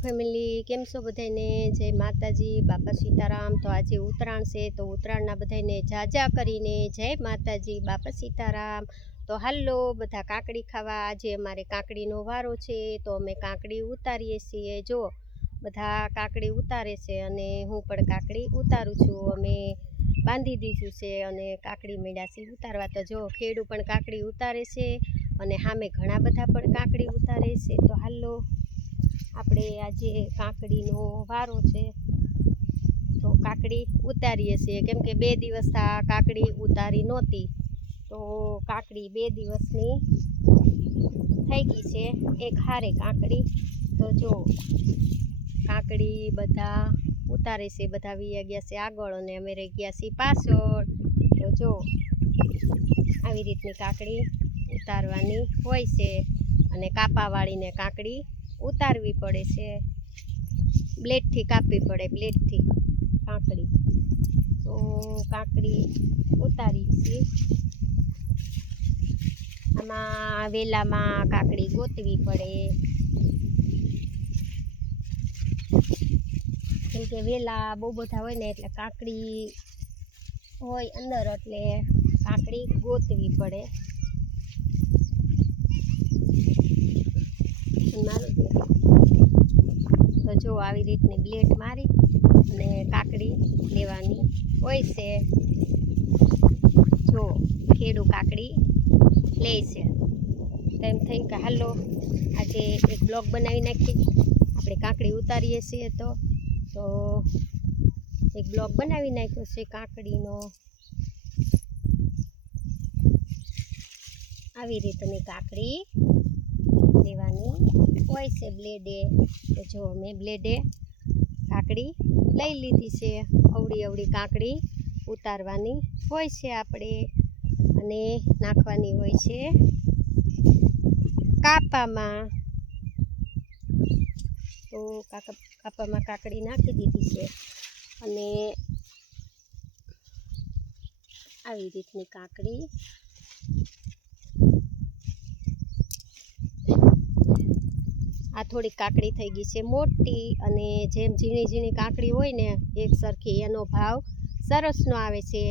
Family કેમ છો બધાને? જય માતાજી, બાપા સીતારામ। તો આજે ઉત્તરાયણ છે, તો ઉત્તરાયણના બધાને જાજા કરીને જય માતાજી, બાપા સીતારામ। તો હાલો બધા કાકડી ખાવા। આજે અમારે કાકડીનો વારો છે, તો અમે કાકડી ઉતારીએ છીએ। જો બધા કાકડી ઉતારે છે અને હું પણ કાકડી ઉતારું છું। અમે બાંધી દીધું છે અને કાકડી મેળ્યા છે ઉતારવા। તો જો ખેડૂ પણ કાકડી ઉતારે છે અને સામે ઘણા બધા પણ કાકડી ઉતારે છે। તો હાલો આપણે આજે કાકડીનો વારો છે, તો કાકડી ઉતારીએ છીએ। કેમ કે 2 દિવસ આ કાકડી ઉતારી નહોતી, તો કાકડી 2 દિવસની થઈ ગઈ છે એક હારે કાકડી। તો જો કાકડી બધા ઉતારે છે, બધા વી ગયા છે આગળ અને અમે રહી ગયા છીએ પાછળ। તો જો આવી રીતની કાકડી ઉતારવાની હોય છે અને કાપાવાળીને કાકડી ઉતારવી પડે છે। બ્લેડથી કાપવી પડે, બ્લેડથી કાકડી। તો કાકડી ઉતારી છીએ। આમાં વેલામાં કાકડી ગોતવી પડે, કેમ કે વેલા બહુ બધા હોય ને એટલે કાકડી હોય અંદર, એટલે કાકડી ગોતવી પડે। તો જો આવી રીતની બ્લેડ મારી અને કાકડી લેવાની હોય છે। જો ખેડૂ કાકડી લે છે, તો એમ થઈ કે હાલો આજે એક બ્લોગ બનાવી નાખીએ। આપણે કાકડી ઉતારીએ છીએ તો એક બ્લોગ બનાવી નાખ્યો છે કાકડીનો। આવી રીતની કાકડી લેવાની હોય છે બ્લેડે। તો જો મેં બ્લેડે કાકડી લઈ લીધી છે। અવળી અવળી કાકડી ઉતારવાની હોય છે આપણે, અને નાખવાની હોય છે કાપામાં। તો કાપામાં કાકડી નાખી દીધી છે અને આવી રીતની કાકડી આ થોડીક કાકડી થઈ ગઈ છે મોટી, અને જેમ ઝીણી ઝીણી કાકડી હોય ને એક સરખી, એનો ભાવ સરસનો આવે છે।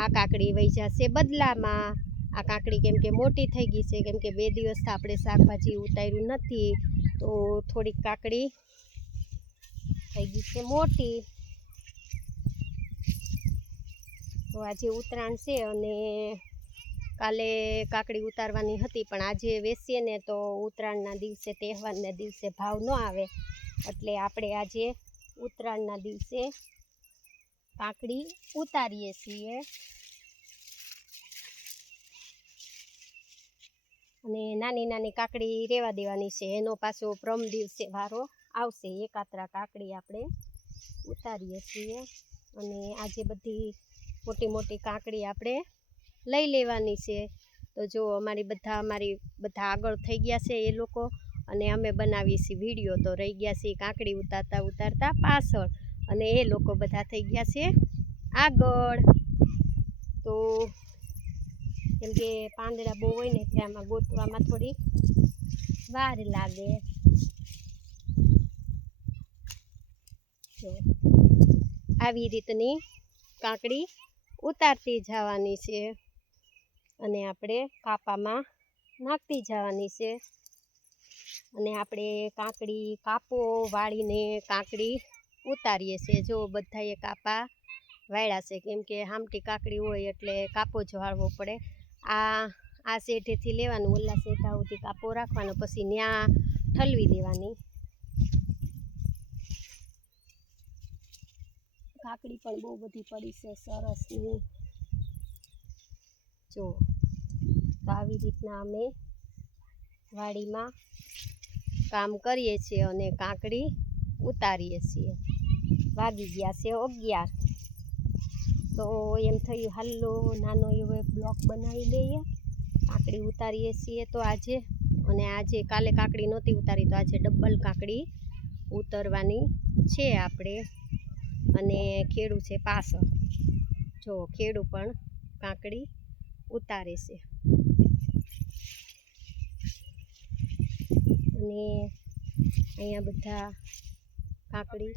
આ કાકડી વહી જશે બદલામાં। આ કાકડી કેમ કે મોટી થઈ ગઈ છે, કેમ કે 2 દિવસથી આપણે શાકભાજી ઉતાર્યું નથી, તો થોડીક કાકડી થઈ ગઈ છે મોટી। તો આજે ઉત્તરાયણ છે અને કાલે કાકડી ઉતારવાની હતી, પણ આજે વેચીએ ને તો ઉત્તરાયણના દિવસે, તહેવારના દિવસે ભાવ ન આવે, એટલે આપણે આજે ઉત્તરાયણના દિવસે કાકડી ઉતારીએ છીએ। અને નાની નાની કાકડી રહેવા દેવાની છે, એનો પાછો પ્રમ દિવસે વારો આવશે। એકાત્રા કાકડી આપણે ઉતારીએ છીએ, અને આજે બધી મોટી મોટી કાકડી આપણે લઈ લેવાની છે। તો જો અમારી બધા આગળ થઈ ગયા છે એ લોકો, અને અમે બનાવીએ છીએ વિડીયો, તો રહી ગયા છીએ કાકડી ઉતારતા ઉતારતા પાછળ, અને એ લોકો બધા થઈ ગયા છે આગળ। તો કેમ કે પાંદડા બહુ હોય ને એટલે આમાં ગોતવામાં થોડી વાર લાગે। તો આવી રીતની કાકડી ઉતારતી જવાની છે અને આપણે કાપામાં નાખતી જવાની છે। અને આપણે કાકડી કાપો વાળીને કાકડી ઉતારીએ છીએ। જો બધાએ કાપા વાળ્યા છે, કેમ કે હામટી કાકડી હોય એટલે કાપો જ વાળવો પડે। આ શેઠેથી લેવાનું, ઓલા શેઠા સુધી કાપો રાખવાનો, પછી ત્યાં ઠલવી દેવાની। કાકડી પણ બહુ બધી પડી છે સરસની। જો તો આવી રીતના અમે વાડીમાં કામ કરીએ છીએ અને કાકડી ઉતારીએ છીએ। વાગી ગયા છે 11, તો એમ થયું હાલો નાનો એવો બ્લોગ બનાવી લઈએ। કાકડી ઉતારીએ છીએ તો આજે, અને આજે કાલે કાકડી નહોતી ઉતારી, તો આજે ડબલ કાકડી ઉતારવાની છે આપણે। અને ખેડૂ છે પાછળ, જો ખેડૂ પણ કાકડી ઉતારે છે। અને અહીંયા બધા કાકડી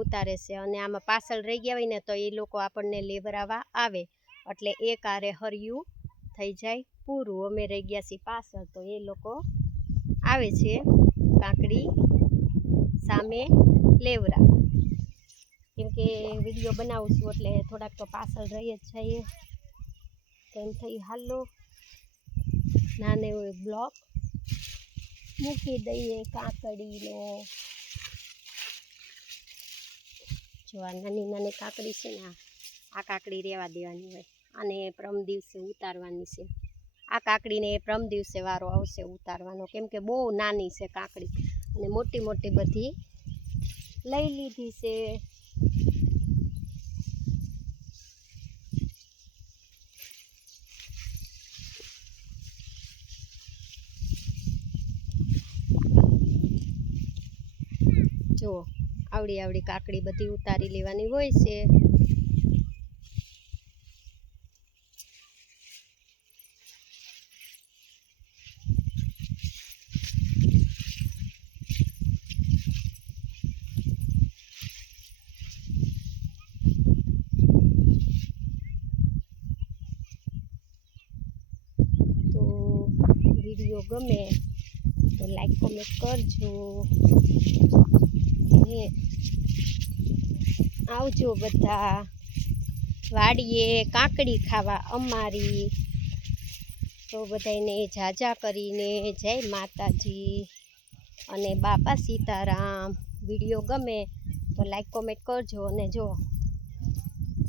ઉતારે છે અને આમાં પાછળ રહી ગયા હોય ને તો એ લોકો આપણને લેવરાવા આવે એટલે એક આરે હરિયું થઈ જાય પૂરું. અમે રહી ગયા છીએ પાછળ તો એ લોકો આવે છે કાકડી સામે લેવરા, કેમકે વિડીયો બનાવું છું એટલે થોડાક તો પાછળ રહી જ જઈએ તેમ થઈ હાલો નાને હોય બ્લોક મૂકી દઈએ કાકડીનો. જો આ નાની નાની કાકડી છે ને આ કાકડી રહેવા દેવાની હોય અને પ્રમ દિવસે ઉતારવાની છે. આ કાકડીને પ્રમ દિવસે વારો આવશે ઉતારવાનો, કેમ કે બહુ નાની છે કાકડી અને મોટી મોટી બધી લઈ લીધી છે. જો આવડી આવડી કાકડી બધી ઉતારી લેવાની હોય છે. તો વિડીયો ગમે તો લાઈક કોમેન્ટ કરજો ને આવજો બધા વાડીએ કાકડી ખાવા અમારી. તો બધાને જાજા કરીને જય માતાજી અને બાપા સીતારામ. વિડીયો ગમે તો લાઈક કોમેન્ટ કરજો. અને જો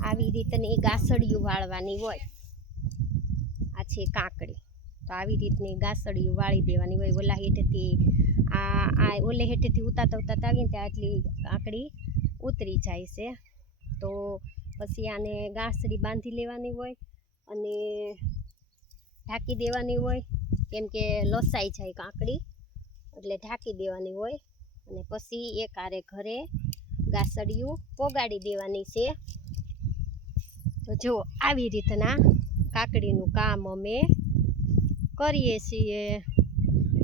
આવી રીતની ગાસડિયું વાળવાની હોય, આ છે કાકડી, તો આવી રીતની ગાસડિયું વાળી દેવાની હોય. ઓલા હેઠેથી આ ઓલે હેઠેથી ઉતારતા ઉતારતા આવીને ત્યાં આટલી કાકડી ઉતરી જાય છે. તો પછી આને ગાસડી બાંધી લેવાની હોય અને ઢાંકી દેવાની હોય, કેમ કે લસાઈ જાય કાકડી એટલે ઢાંકી દેવાની હોય. અને પછી એક આરે ઘરે ગાસડિયું પોગાડી દેવાની છે. તો જો આવી રીતના કાકડીનું કામ અમે કરીએ છીએ.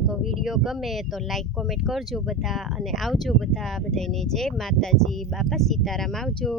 તો વિડીયો ગમે તો લાઈક કોમેન્ટ કરજો બધા અને આવજો બધા. બધાને જય માતાજી, બાપા સીતારામ. આવજો.